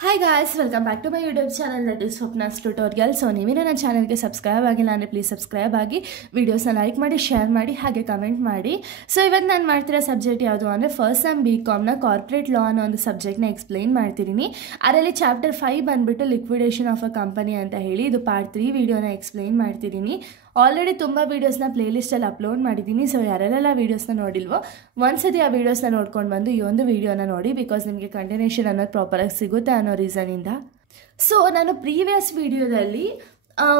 Hi guys, welcome back to my YouTube channel that is Swapna's Tutorial. So ನೀವು ನನ್ನ ಚಾನೆಲ್ಗೆ subscribe ಆಗಿಲ್ಲ ಅಂದರೆ ಪ್ಲೀಸ್ ಸಬ್ಸ್ಕ್ರೈಬ್ ಆಗಿ ವಿಡಿಯೋಸ್ನ ಲೈಕ್ ಮಾಡಿ ಶೇರ್ ಮಾಡಿ ಹಾಗೆ ಕಮೆಂಟ್ ಮಾಡಿ. ಸೊ ಇವತ್ತು ನಾನು ಮಾಡ್ತಿರೋ ಸಬ್ಜೆಕ್ಟ್ ಯಾವುದು ಅಂದರೆ ಫಸ್ಟ್ ಸೆಮ್ BComನ ಕಾರ್ಪೊರೇಟ್ ಲಾ ಅನ್ನೋ ಒಂದು ಸಬ್ಜೆಕ್ಟ್ನ ಎಕ್ಸ್ಪ್ಲೈನ್ ಮಾಡ್ತಿದ್ದೀನಿ. ಅದರಲ್ಲಿ ಚಾಪ್ಟರ್ 5 ಬಂದುಬಿಟ್ಟು ಲಿಕ್ವಿಡೇಷನ್ ಆಫ್ ಅ ಕಂಪನಿ ಅಂತ ಹೇಳಿ ಇದು ಪಾರ್ಟ್ 3 ವಿಡಿಯೋನ ಎಕ್ಸ್ಪ್ಲೈನ್ ಮಾಡ್ತಿದ್ದೀನಿ. ಆಲ್ರೆಡಿ ತುಂಬ ವೀಡಿಯೋಸ್ನ ಪ್ಲೇಲಿಸ್ಟಲ್ಲಿ ಅಪ್ಲೋಡ್ ಮಾಡಿದ್ದೀನಿ. ಸೊ ಯಾರೆಲ್ಲ ವೀಡಿಯೋಸ್ನ ನೋಡಿಲ್ವೋ ಒಂದ್ಸತಿ ಆ ವೀಡಿಯೋಸ್ನ ನೋಡ್ಕೊಂಡು ಬಂದು ಈ ಒಂದು ವೀಡಿಯೋನ ನೋಡಿ, ಬಿಕಾಸ್ ನಿಮಗೆ ಕಂಟಿನ್ಯೂಷನ್ ಅನ್ನೋದು ಪ್ರಾಪರಾಗಿ ಸಿಗುತ್ತೆ ಅನ್ನೋ ರೀಸನಿಂದ. ಸೊ ನಾನು ಪ್ರೀವಿಯಸ್ ವೀಡಿಯೋದಲ್ಲಿ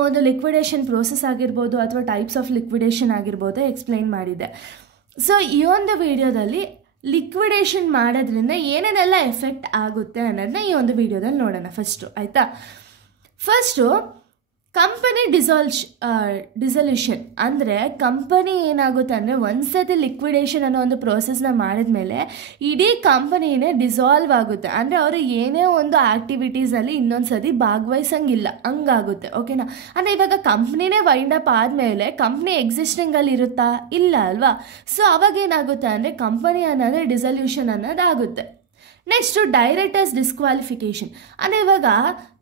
ಒಂದು ಲಿಕ್ವಿಡೇಷನ್ ಪ್ರೋಸೆಸ್ ಆಗಿರ್ಬೋದು ಅಥವಾ ಟೈಪ್ಸ್ ಆಫ್ ಲಿಕ್ವಿಡೇಷನ್ ಆಗಿರ್ಬೋದು ಎಕ್ಸ್ಪ್ಲೈನ್ ಮಾಡಿದ್ದೆ. ಸೊ ಈ ಒಂದು ವಿಡಿಯೋದಲ್ಲಿ ಲಿಕ್ವಿಡೇಷನ್ ಮಾಡೋದ್ರಿಂದ ಏನೇನೆಲ್ಲ ಎಫೆಕ್ಟ್ ಆಗುತ್ತೆ ಅನ್ನೋದನ್ನ ಈ ಒಂದು ವಿಡಿಯೋದಲ್ಲಿ ನೋಡೋಣ ಆಯಿತಾ. ಫಸ್ಟು ಕಂಪನಿ ಡಿಸಲ್ಯೂಷನ್ ಅಂದರೆ ಕಂಪನಿ ಏನಾಗುತ್ತೆ ಅಂದರೆ ಒಂದ್ಸತಿ ಲಿಕ್ವಿಡೇಷನ್ ಅನ್ನೋ ಒಂದು ಪ್ರೋಸೆಸ್ನ ಮಾಡಿದ್ಮೇಲೆ ಇಡೀ ಕಂಪನಿನೇ ಡಿಸಾಲ್ವ್ ಆಗುತ್ತೆ. ಅಂದರೆ ಅವರು ಏನೇ ಒಂದು ಆ್ಯಕ್ಟಿವಿಟೀಸಲ್ಲಿ ಇನ್ನೊಂದು ಸತಿ ಭಾಗವಹಿಸಂಗಿಲ್ಲ, ಹಂಗಾಗುತ್ತೆ. ಓಕೆನಾ? ಅಂದರೆ ಇವಾಗ ಕಂಪ್ನಿನೇ ವೈಂಡ್ ಅಪ್ ಆದಮೇಲೆ ಕಂಪ್ನಿ ಎಕ್ಸಿಸ್ಟಿಂಗಲ್ಲಿ ಇರುತ್ತಾ? ಇಲ್ಲ ಅಲ್ವಾ? ಸೊ ಅವಾಗೇನಾಗುತ್ತೆ ಅಂದರೆ ಕಂಪನಿ ಅನ್ನೋದು ಡಿಸಲ್ಯೂಷನ್ ಅನ್ನೋದಾಗುತ್ತೆ. ನೆಕ್ಸ್ಟು ಡೈರೆಕ್ಟರ್ಸ್ ಡಿಸ್ಕ್ವಾಲಿಫಿಕೇಷನ್ ಅಂದರೆ ಇವಾಗ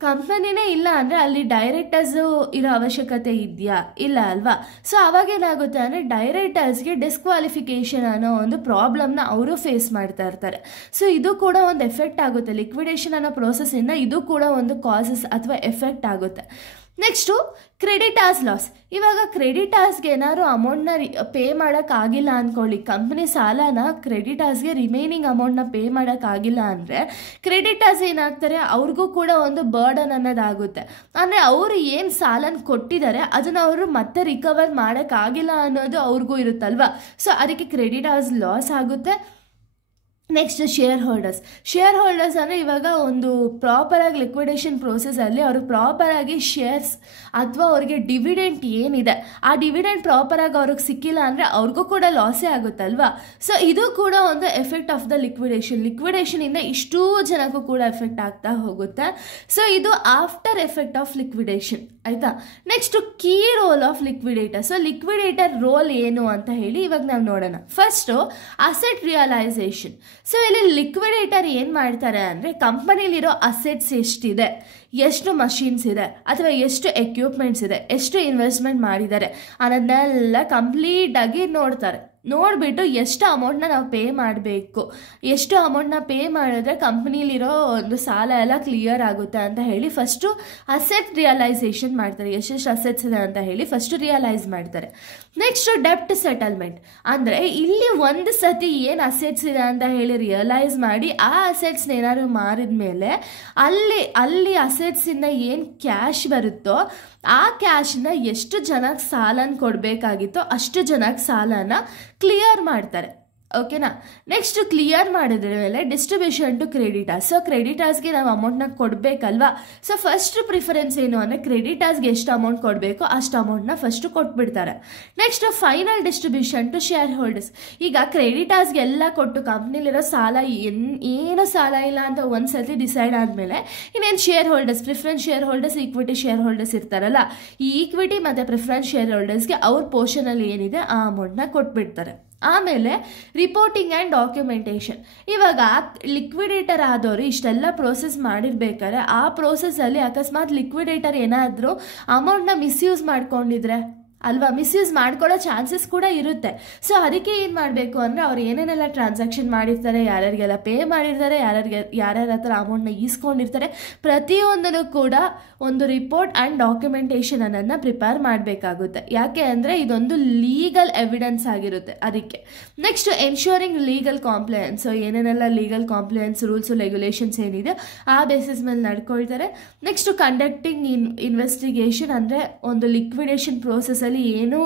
ಕಂಪನಿನೇ ಇಲ್ಲ ಅಂದರೆ ಅಲ್ಲಿ ಡೈರೆಕ್ಟರ್ಸು ಇರೋ ಅವಶ್ಯಕತೆ ಇದೆಯಾ? ಇಲ್ಲ ಅಲ್ವಾ? ಸೊ ಅವಾಗೇನಾಗುತ್ತೆ ಅಂದರೆ ಡೈರೆಕ್ಟರ್ಸ್ಗೆ ಡಿಸ್ಕ್ವಾಲಿಫಿಕೇಷನ್ ಅನ್ನೋ ಒಂದು ಪ್ರಾಬ್ಲಮ್ನ ಅವರು ಫೇಸ್ ಮಾಡ್ತಾ ಇರ್ತಾರೆ. ಸೊ ಇದು ಕೂಡ ಒಂದು ಎಫೆಕ್ಟ್ ಆಗುತ್ತೆ. ಲಿಕ್ವಿಡೇಷನ್ ಅನ್ನೋ ಪ್ರೋಸೆಸ್ಸಿಂದ ಇದು ಕೂಡ ಒಂದು ಕಾಸಸ್ ಅಥವಾ ಎಫೆಕ್ಟ್ ಆಗುತ್ತೆ. Next creditors loss. ಇವಾಗ ಕ್ರೆಡಿಟಾರ್ಸ್ಗೆ ಏನಾದ್ರು ಅಮೌಂಟ್ನ ಪೇ ಮಾಡೋಕ್ಕಾಗಿಲ್ಲ ಅಂದ್ಕೊಳ್ಳಿ, ಕಂಪ್ನಿ ಸಾಲನ ಕ್ರೆಡಿಟಾರ್ಸ್ಗೆ ರಿಮೈನಿಂಗ್ ಅಮೌಂಟ್ನ ಪೇ ಮಾಡೋಕ್ಕಾಗಿಲ್ಲ ಅಂದರೆ ಕ್ರೆಡಿಟಾರ್ಸ್ ಏನಾಗ್ತಾರೆ, ಅವ್ರಿಗೂ ಕೂಡ ಒಂದು ಬರ್ಡನ್ ಅನ್ನೋದಾಗುತ್ತೆ. ಅಂದರೆ ಅವರು ಏನು ಸಾಲನ ಕೊಟ್ಟಿದ್ದಾರೆ ಅದನ್ನು ಅವರು ಮತ್ತೆ ರಿಕವರ್ ಮಾಡೋಕ್ಕಾಗಿಲ್ಲ ಅನ್ನೋದು ಅವ್ರಿಗೂ ಇರುತ್ತಲ್ವ. ಸೊ ಅದಕ್ಕೆ ಕ್ರೆಡಿಟಾರ್ಸ್ ಲಾಸ್ ಆಗುತ್ತೆ. ನೆಕ್ಸ್ಟ್ ಶೇರ್ ಹೋಲ್ಡರ್ಸ್ ಅಂದರೆ ಇವಾಗ ಒಂದು ಪ್ರಾಪರಾಗಿ ಲಿಕ್ವಿಡೇಷನ್ ಪ್ರೋಸೆಸಲ್ಲಿ ಅವರು ಪ್ರಾಪರಾಗಿ ಶೇರ್ಸ್ ಅಥವಾ ಅವ್ರಿಗೆ ಡಿವಿಡೆಂಟ್ ಏನಿದೆ ಆ ಡಿವಿಡೆಂಟ್ ಪ್ರಾಪರಾಗಿ ಅವ್ರಿಗೆ ಸಿಕ್ಕಿಲ್ಲ ಅಂದರೆ ಅವ್ರಿಗೂ ಕೂಡ ಲಾಸೇ ಆಗುತ್ತಲ್ವಾ. ಸೊ ಇದು ಕೂಡ ಒಂದು ಎಫೆಕ್ಟ್ ಆಫ್ ದ ಲಿಕ್ವಿಡೇಷನಿಂದ ಇಷ್ಟೂ ಜನಕ್ಕೂ ಕೂಡ ಎಫೆಕ್ಟ್ ಆಗ್ತಾ ಹೋಗುತ್ತೆ. ಸೊ ಇದು ಆಫ್ಟರ್ ಎಫೆಕ್ಟ್ ಆಫ್ ಲಿಕ್ವಿಡೇಷನ್ ಆಯಿತಾ. Next key role of liquidator. So liquidator role ಏನು ಅಂತ ಹೇಳಿ ಇವಾಗ ನಾವು ನೋಡೋಣ. First asset realisation. ಸೊ ಇಲ್ಲಿ ಲಿಕ್ವಿಡೇಟರ್ ಏನು ಮಾಡ್ತಾರೆ ಅಂದರೆ ಕಂಪನಿಲಿರೋ ಅಸೆಟ್ಸ್ ಎಷ್ಟಿದೆ, ಎಷ್ಟು ಮಷೀನ್ಸ್ ಇದೆ ಅಥವಾ ಎಷ್ಟು ಎಕ್ವಿಪ್ಮೆಂಟ್ಸ್ ಇದೆ, ಎಷ್ಟು ಇನ್ವೆಸ್ಟ್ಮೆಂಟ್ ಮಾಡಿದ್ದಾರೆ ಅನ್ನೋದನ್ನೆಲ್ಲ ಕಂಪ್ಲೀಟಾಗಿ ನೋಡ್ತಾರೆ. ನೋಡಿಬಿಟ್ಟು ಎಷ್ಟು ಅಮೌಂಟ್ನ ನಾವು ಪೇ ಮಾಡಬೇಕು, ಎಷ್ಟು ಅಮೌಂಟ್ನ ಪೇ ಮಾಡಿದ್ರೆ ಕಂಪ್ನಿಲಿರೋ ಒಂದು ಸಾಲ ಎಲ್ಲ ಕ್ಲಿಯರ್ ಆಗುತ್ತೆ ಅಂತ ಹೇಳಿ ಫಸ್ಟು ಅಸೆಟ್ ರಿಯಲೈಸೇಷನ್ ಮಾಡ್ತಾರೆ. ಎಷ್ಟೆಷ್ಟು ಅಸೆಟ್ಸ್ ಇದೆ ಅಂತ ಹೇಳಿ ಫಸ್ಟು ರಿಯಲೈಸ್ ಮಾಡ್ತಾರೆ. ನೆಕ್ಸ್ಟು ಡೆಪ್ಟ್ ಸೆಟಲ್ಮೆಂಟ್ ಅಂದರೆ ಇಲ್ಲಿ ಒಂದು ಸತಿ ಏನು ಅಸೆಟ್ಸ್ ಇದೆ ಅಂತ ಹೇಳಿ ರಿಯಲೈಸ್ ಮಾಡಿ ಆ ಅಸೆಟ್ಸ್ನ ಏನಾದ್ರು ಮಾರಿದ ಮೇಲೆ ಅಲ್ಲಿ ಅಸೆಟ್ಸಿಂದ ಏನು ಕ್ಯಾಶ್ ಬರುತ್ತೋ ಆ ಕ್ಯಾಶನ್ನ ಎಷ್ಟು ಜನಕ್ಕೆ ಸಾಲನ ಕೊಡಬೇಕಾಗಿತ್ತೋ ಅಷ್ಟು ಜನಕ್ಕೆ ಸಾಲನ ಕ್ಲಿಯರ್ ಮಾಡ್ತಾರೆ. ಓಕೆನಾ? ನೆಕ್ಸ್ಟ್ ಕ್ಲಿಯರ್ ಮಾಡಿದ್ರ ಮೇಲೆ ಡಿಸ್ಟ್ರಿಬ್ಯೂಷನ್ ಟು ಕ್ರೆಡಿಟರ್ಸ್. ಸೊ ಕ್ರೆಡಿಟರ್ಸ್ಗೆ ನಾವು ಅಮೌಂಟ್ನ ಕೊಡಬೇಕಲ್ವಾ. ಸೊ ಫಸ್ಟ್ ಪ್ರಿಫರೆನ್ಸ್ ಏನು ಅಂದರೆ ಕ್ರೆಡಿಟರ್ಸ್ಗೆ ಎಷ್ಟು ಅಮೌಂಟ್ ಕೊಡಬೇಕು ಅಷ್ಟು ಅಮೌಂಟ್ನ ಫಸ್ಟು ಕೊಟ್ಬಿಡ್ತಾರೆ. Next final distribution to share holders. ಈಗ ಕ್ರೆಡಿಟರ್ಸ್ಗೆಲ್ಲ ಕೊಟ್ಟು ಕಂಪ್ನಿಲಿರೋ ಸಾಲ ಏನು ಸಾಲ ಇಲ್ಲ ಅಂತ ಒಂದು ಸರ್ತಿ ಡಿಸೈಡ್ ಆದಮೇಲೆ ಇನ್ನೇನು share holders, preference share holders, equity share holders ಇರ್ತಾರಲ್ಲ, ಈ ಈಕ್ವಿಟಿ ಮತ್ತು ಪ್ರಿಫರೆನ್ಸ್ ಶೇರ್ ಹೋಲ್ಡರ್ಸ್ಗೆ ಅವ್ರ ಪೋರ್ಷನಲ್ಲಿ ಏನಿದೆ ಆ ಅಮೌಂಟ್ನ ಕೊಟ್ಬಿಡ್ತಾರೆ. ಆಮೇಲೆ ರಿಪೋರ್ಟಿಂಗ್ ಆ್ಯಂಡ್ ಡಾಕ್ಯುಮೆಂಟೇಷನ್. ಇವಾಗ ಲಿಕ್ವಿಡೇಟರ್ ಆದವರು ಇಷ್ಟೆಲ್ಲ ಪ್ರೋಸೆಸ್ ಮಾಡಿರ್ಬೇಕಾದ್ರೆ ಆ ಪ್ರೋಸೆಸ್ಸಲ್ಲಿ ಅಕಸ್ಮಾತ್ ಲಿಕ್ವಿಡೇಟರ್ ಏನಾದರೂ ಅಮೌಂಟ್ನ ಮಿಸ್ಯೂಸ್ ಮಾಡ್ಕೊಂಡಿದ್ರೆ ಅಲ್ವಾ, ಮಿಸ್ಯೂಸ್ ಮಾಡ್ಕೊಳ್ಳೋ ಚಾನ್ಸಸ್ ಕೂಡ ಇರುತ್ತೆ. ಸೊ ಅದಕ್ಕೆ ಏನು ಮಾಡಬೇಕು ಅಂದರೆ ಅವ್ರು ಏನೇನೆಲ್ಲ ಟ್ರಾನ್ಸಾಕ್ಷನ್ ಮಾಡಿರ್ತಾರೆ, ಯಾರ್ಯಾರಿಗೆಲ್ಲ ಪೇ ಮಾಡಿರ್ತಾರೆ, ಯಾರ್ಯಾರ ಹತ್ರ ಅಮೌಂಟ್ನ ಈಸ್ಕೊಂಡಿರ್ತಾರೆ, ಪ್ರತಿಯೊಂದನ್ನು ಕೂಡ ಒಂದು ರಿಪೋರ್ಟ್ ಆ್ಯಂಡ್ ಡಾಕ್ಯುಮೆಂಟೇಷನ್ ಅನ್ನೋದನ್ನ ಪ್ರಿಪೇರ್ ಮಾಡಬೇಕಾಗುತ್ತೆ. ಯಾಕೆ ಅಂದರೆ ಇದೊಂದು ಲೀಗಲ್ ಎವಿಡೆನ್ಸ್ ಆಗಿರುತ್ತೆ ಅದಕ್ಕೆ. Next ensuring legal compliance. So ಏನೇನೆಲ್ಲ ಲೀಗಲ್ ಕಾಂಪ್ಲಯನ್ಸ್ ರೂಲ್ಸು ರೆಗ್ಯುಲೇಷನ್ಸ್ ಏನಿದೆ ಆ ಬೇಸಿಸ್ ಮೇಲೆ ನಡ್ಕೊಳ್ತಾರೆ. ನೆಕ್ಸ್ಟ್ ಕಂಡಕ್ಟಿಂಗ್ ಇನ್ವೆಸ್ಟಿಗೇಷನ್ ಅಂದರೆ ಒಂದು ಲಿಕ್ವಿಡೇಷನ್ ಪ್ರೋಸೆಸ್ಸಲ್ಲಿ ಏನು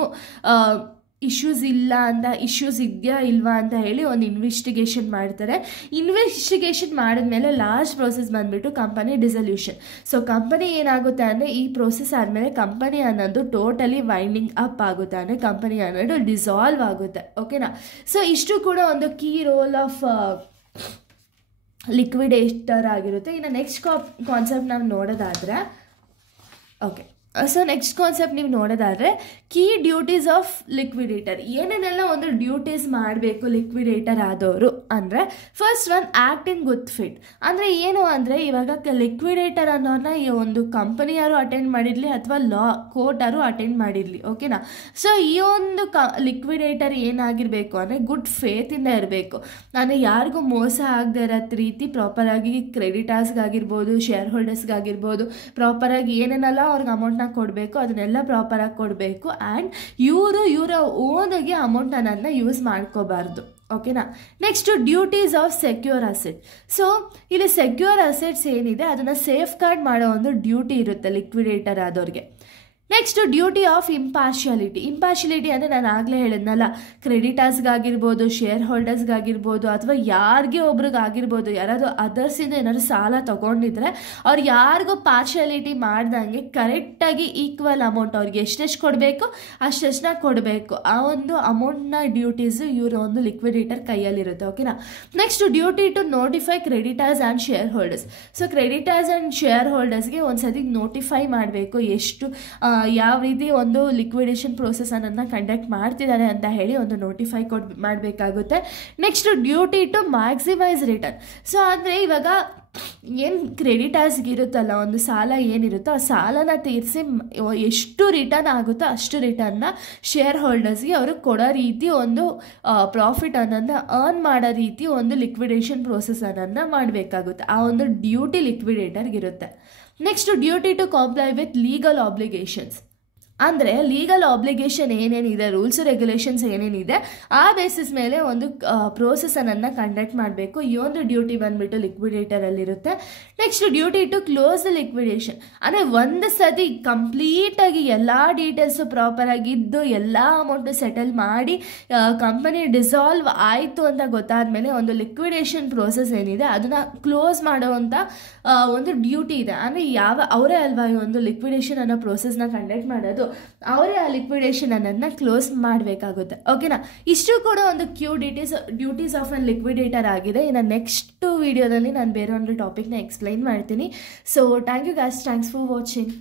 ಇಶ್ಯೂಸ್ ಇದೆಯಾ ಇಲ್ವಾ ಅಂತ ಹೇಳಿ ಒಂದು ಇನ್ವೆಸ್ಟಿಗೇಷನ್ ಮಾಡ್ತಾರೆ. ಇನ್ವೆಸ್ಟಿಗೇಷನ್ ಮಾಡಿದ್ಮೇಲೆ ಲಾಸ್ಟ್ ಪ್ರೋಸೆಸ್ ಬಂದುಬಿಟ್ಟು ಕಂಪನಿ ಡಿಸಲ್ಯೂಷನ್. ಸೊ ಕಂಪನಿ ಏನಾಗುತ್ತೆ ಅಂದರೆ ಈ ಪ್ರೋಸೆಸ್ ಆದಮೇಲೆ ಕಂಪನಿ ಅನ್ನೋದು ಟೋಟಲಿ ವೈಂಡಿಂಗ್ ಅಪ್ ಆಗುತ್ತೆ, ಅಂದರೆ ಕಂಪನಿ ಅನ್ನೋದು ಡಿಸಾಲ್ವ್ ಆಗುತ್ತೆ. ಓಕೆನಾ? ಸೊ ಇಷ್ಟು ಕೂಡ ಒಂದು ಕೀ ರೋಲ್ ಆಫ್ ಲಿಕ್ವಿಡೇಟರ್ ಆಗಿರುತ್ತೆ. ಇನ್ನು ನೆಕ್ಸ್ಟ್ ಕಾನ್ಸೆಪ್ಟ್ ನಾವು ನೋಡೋದಾದರೆ ಓಕೆ ಸೊ ನೆಕ್ಸ್ಟ್ ಕಾನ್ಸೆಪ್ಟ್ ನೀವು ನೋಡೋದಾದರೆ ಕೀ ಡ್ಯೂಟೀಸ್ ಆಫ್ ಲಿಕ್ವಿಡೇಟರ್. ಏನೇನೆಲ್ಲ ಒಂದು ಡ್ಯೂಟೀಸ್ ಮಾಡಬೇಕು ಲಿಕ್ವಿಡೇಟರ್ ಆದವರು ಅಂದರೆ, first one act in good fit. ಅಂದರೆ ಏನು ಅಂದರೆ, ಇವಾಗ ಲಿಕ್ವಿಡೇಟರ್ ಅನ್ನೋನ್ನ ಈ ಒಂದು ಕಂಪನಿಯಾರು ಅಟೆಂಡ್ ಮಾಡಿರಲಿ ಅಥವಾ ಲಾ ಕೋರ್ಟಾರು ಅಟೆಂಡ್ ಮಾಡಿರಲಿ, ಓಕೆನಾ. ಸೊ ಈ ಒಂದು ಲಿಕ್ವಿಡೇಟರ್ ಏನಾಗಿರಬೇಕು ಅಂದರೆ ಗುಡ್ ಫೇತಿಂದ ಇರಬೇಕು. ಅಂದರೆ ಯಾರಿಗೂ ಮೋಸ ಆಗದೆ ಇರೋ ರೀತಿ ಪ್ರಾಪರಾಗಿ ಕ್ರೆಡಿಟರ್ಸ್ಗಾಗಿರ್ಬೋದು, ಶೇರ್ ಹೋಲ್ಡರ್ಸ್ಗಾಗಿರ್ಬೋದು ಪ್ರಾಪರಾಗಿ ಏನೇನೆಲ್ಲ ಅವ್ರಿಗೆ ಅಮೌಂಟ್ನ ಕೊಡಬೇಕು ಅದನ್ನೆಲ್ಲ ಪ್ರಾಪರಾಗಿ ಕೊಡಬೇಕು. ಆ್ಯಂಡ್ ಇವರ ಓನಿಗೆ ಅಮೌಂಟನ್ನು ಯೂಸ್ ಮಾಡ್ಕೋಬಾರ್ದು, ಓಕೆನಾ. Next duties of secure asset. So ಇಲ್ಲಿ ಸೆಕ್ಯೂರ್ ಅಸೆಟ್ಸ್ ಏನಿದೆ ಅದನ್ನು ಸೇಫ್ ಗಾರ್ಡ್ ಮಾಡೋ ಒಂದು ಡ್ಯೂಟಿ ಇರುತ್ತೆ ಲಿಕ್ವಿಡೇಟರ್ ಆದವ್ರಿಗೆ. ನೆಕ್ಸ್ಟು ಡ್ಯೂಟಿ ಆಫ್ ಇಂಪಾರ್ಶಿಯಾಲಿಟಿ ಅಂದರೆ ನಾನು ಆಗಲೇ ಹೇಳಿದ್ನಲ್ಲ, ಕ್ರೆಡಿಟರ್ಸ್ಗಾಗಿರ್ಬೋದು, ಶೇರ್ ಹೋಲ್ಡರ್ಸ್ಗಾಗಿರ್ಬೋದು, ಅಥವಾ ಯಾರಿಗೆ ಒಬ್ರಿಗಾಗಿರ್ಬೋದು, ಯಾರಾದರೂ ಅದರ್ಸಿಂದ ಏನಾದ್ರು ಸಾಲ ತೊಗೊಂಡಿದ್ರೆ ಅವ್ರು ಯಾರಿಗೂ ಪಾರ್ಶಿಯಾಲಿಟಿ ಮಾಡ್ದಂಗೆ ಕರೆಕ್ಟಾಗಿ ಈಕ್ವಲ್ ಅಮೌಂಟ್ ಅವ್ರಿಗೆ ಎಷ್ಟೆಷ್ಟು ಕೊಡಬೇಕು ಅಷ್ಟೆಷ್ಟನ್ನ ಕೊಡಬೇಕು. ಆ ಒಂದು ಅಮೌಂಟ್ನ ಡ್ಯೂಟೀಸು ಇವರ ಒಂದು ಲಿಕ್ವಿಡೇಟರ್ ಕೈಯಲ್ಲಿರುತ್ತೆ, ಓಕೆನಾ. Next duty to notify creditors and shareholders. So creditors and ಶೇರ್ ಹೋಲ್ಡರ್ಸ್ಗೆ ಒಂದು ಸತಿ ನೋಟಿಫೈ ಮಾಡಬೇಕು ಎಷ್ಟು ಯಾವ ರೀತಿ ಒಂದು ಲಿಕ್ವಿಡೇಷನ್ ಪ್ರೋಸೆಸನ್ನು ಕಂಡಕ್ಟ್ ಮಾಡ್ತಿದ್ದಾರೆ ಅಂತ ಹೇಳಿ ಒಂದು ನೋಟಿಫೈ ಮಾಡಬೇಕಾಗುತ್ತೆ. Next duty to maximise return. So ಅಂದರೆ ಇವಾಗ ಏನು ಕ್ರೆಡಿಟರ್ಸ್ಗಿರುತ್ತಲ್ಲ, ಒಂದು ಸಾಲ ಏನಿರುತ್ತೋ ಆ ಸಾಲನ ತೀರಿಸಿ ಎಷ್ಟು ರಿಟರ್ನ್ ಆಗುತ್ತೋ ಅಷ್ಟು ರಿಟರ್ನ್ನ ಶೇರ್ ಹೋಲ್ಡರ್ಸ್ಗೆ ಅವರು ಕೊಡೋ ರೀತಿ ಒಂದು ಪ್ರಾಫಿಟನ್ನು ಅರ್ನ್ ಮಾಡೋ ರೀತಿ ಒಂದು ಲಿಕ್ವಿಡೇಷನ್ ಪ್ರೋಸೆಸನ್ನು ಮಾಡಬೇಕಾಗುತ್ತೆ. ಆ ಒಂದು ಡ್ಯೂಟಿ ಲಿಕ್ವಿಡೇಟರ್ಗಿರುತ್ತೆ. Next duty to comply with legal obligations. ಅಂದರೆ ಲೀಗಲ್ ಆಬ್ಲಿಗೇಷನ್ ಏನೇನಿದೆ, ರೂಲ್ಸ್ ರೆಗ್ಯುಲೇಷನ್ಸ್ ಏನೇನಿದೆ ಆ ಬೇಸಿಸ್ ಮೇಲೆ ಒಂದು ಪ್ರೋಸೆಸನ್ನು ಕಂಡಕ್ಟ್ ಮಾಡಬೇಕು. ಈ ಒಂದು ಡ್ಯೂಟಿ ಬಂದುಬಿಟ್ಟು ಲಿಕ್ವಿಡೇಟರಲ್ಲಿರುತ್ತೆ. Next duty to close the liquidation. ಅಂದರೆ ಒಂದು ಸತಿ ಕಂಪ್ಲೀಟಾಗಿ ಎಲ್ಲ ಡೀಟೇಲ್ಸು ಪ್ರಾಪರಾಗಿದ್ದು ಎಲ್ಲ ಅಮೌಂಟು ಸೆಟಲ್ ಮಾಡಿ ಕಂಪನಿ ಡಿಸಾಲ್ವ್ ಆಯಿತು ಅಂತ ಗೊತ್ತಾದಮೇಲೆ ಒಂದು ಲಿಕ್ವಿಡೇಷನ್ ಪ್ರೋಸೆಸ್ ಏನಿದೆ ಅದನ್ನು ಕ್ಲೋಸ್ ಮಾಡೋವಂಥ ಒಂದು ಡ್ಯೂಟಿ ಇದೆ. ಅಂದರೆ ಅವರೇ ಅಲ್ವಾ ಈ ಒಂದು ಲಿಕ್ವಿಡೇಷನ್ ಅನ್ನೋ ಪ್ರೋಸೆಸ್ನ ಕಂಡಕ್ಟ್ ಮಾಡೋದು, ಅವರೇ ಆ ಲಿಕ್ವಿಡೇಷನನ್ನು ಕ್ಲೋಸ್ ಮಾಡಬೇಕಾಗುತ್ತೆ, ಓಕೆನಾ. ಇಷ್ಟು ಕೂಡ ಒಂದು ಡ್ಯೂಟೀಸ್ ಆಫ್ ಅನ್ ಲಿಕ್ವಿಡೇಟರ್ ಆಗಿದೆ. ಇನ್ನು ನೆಕ್ಸ್ಟ್ ವಿಡಿಯೋದಲ್ಲಿ ನಾನು ಬೇರೆ ಒಂದು ಟಾಪಿಕ್ನ ಎಕ್ಸ್ಪ್ಲೈನ್ ಮಾಡ್ತೀನಿ. So thank you guys, thanks for watching.